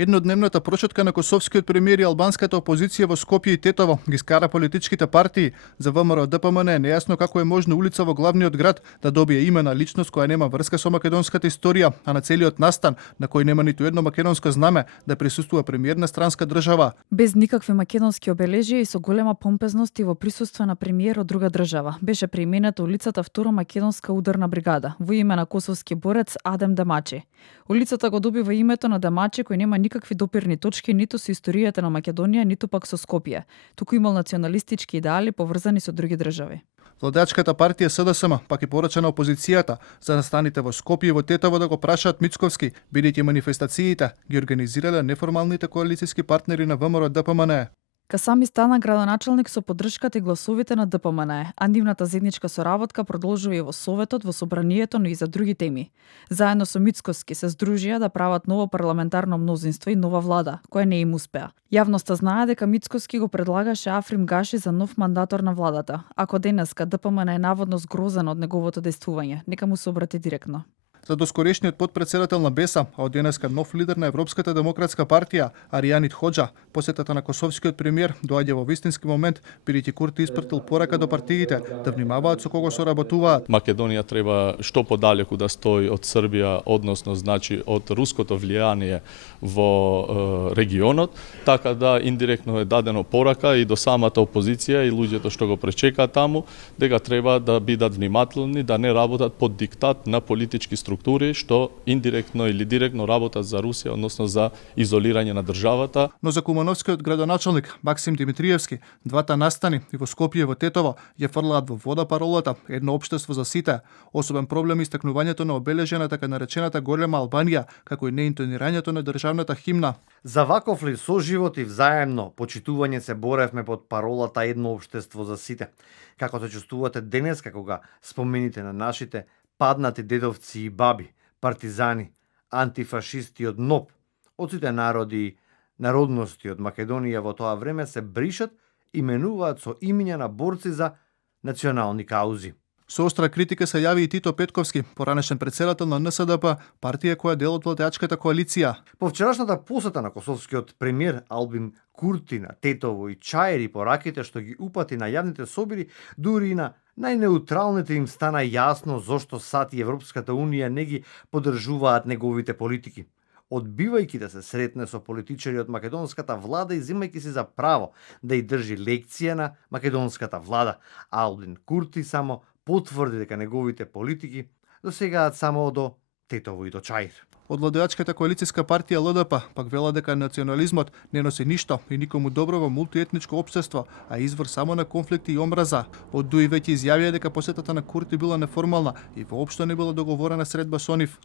Еднодневната прошетка на косовскиот премиер и албанската опозиција во Скопје и Тетово ги скара политичките партии. За ВМРО ДПМН е нејасно како е можно улица во главниот град да добие име на личност која нема врска со македонската историја, а на целиот настан, на кој нема ниту едно македонско знаме, да присуствува премиер на странска држава. Без никакви македонски обележија и со голема помпезност и во присуство на премиер од друга држава. Беше преимената улицата Втора македонска ударна бригада во име на косовски борец Адем Дамачи. Улицата го добива името на Дамачи кој нема никакви допирни точки ниту со историјата на Македонија, ниту пак со Скопје. Туку имал националистички идеали поврзани со други држави. Владеачката партија СДСМ пак и порача на опозицијата за настаните во Скопје и во Тетово да го прашаат Мицковски, бидејќи манифестациите ги организирале неформалните коалициски партнери на ВМРО ДПМН. Касами стана градоначалник со поддршката и гласовите на ДПМН, а нивната заедничка соработка продолжува и во Советот, во Собранието, но и за други теми. Заедно со Мицковски се здружија да прават ново парламентарно мнозинство и нова влада, која не им успеа. Јавноста знае дека Мицковски го предлагаше Африм Гаши за нов мандатор на владата. Ако денеска ДПМН е наводно згрозен од неговото действување, нека му се обрати директно. За доскорешниот потпредседател на БЕСА, а од денеска нов лидер на Европската демократска партија, Аријанит Хоџа, посетата на косовскиот премиер доаѓа во вистински момент, бидејќи Курти испратил порака до партиите да внимаваат со кого соработуваат. Македонија треба што подалеку да стои од Србија, односно значи од руското влијание во регионот, така да индиректно е дадено порака и до самата опозиција и луѓето што го пречекаат таму, дека треба да бидат внимателни, да не работат под диктат на политички структури што индиректно или директно работат за Русија, односно за изолирање на државата. Но за кумановскиот градоначалник Максим Димитриевски, двата настани и во Скопје и во Тетово ја фрлаат во вода паролата едно општество за сите. Особен проблем е истакнувањето на обележена така наречената голема Албанија, како и неинтонирањето на државната химна. За ваков ли соживот и взаемно почитување се боревме под паролата едно општество за сите. Како се чувствувате денес кога спомените на нашите паднати дедовци и баби, партизани, антифашисти од НОП, од сите народи и народности од Македонија во тоа време се бришат и менуваат со имиња на борци за национални каузи. Со остра критика се јави и Тито Петковски, поранешен председател на НСДП, партија која дел од владеачката коалиција. По вчерашната посета на косовскиот премиер Албин Курти на Тетово и Чаери пораките што ги упати на јавните собири, дури и на најнеутралните им стана јасно зошто САД и Европската Унија не ги поддржуваат неговите политики. Одбивајќи да се сретне со политичари од македонската влада и земајќи си за право да ја држи лекција на македонската влада, Албин Курти само потврди дека неговите политики досегаат само до Тетово и до Чаир. Од владеачката коалициска партија ЛДП пак вела дека национализмот не носи ништо и никому добро во мултиетничко општество, а извор само на конфликти и омраза. Од Дуи веќе изјавија дека посетата на Курти била неформална и воопшто не била договорена средба со нив.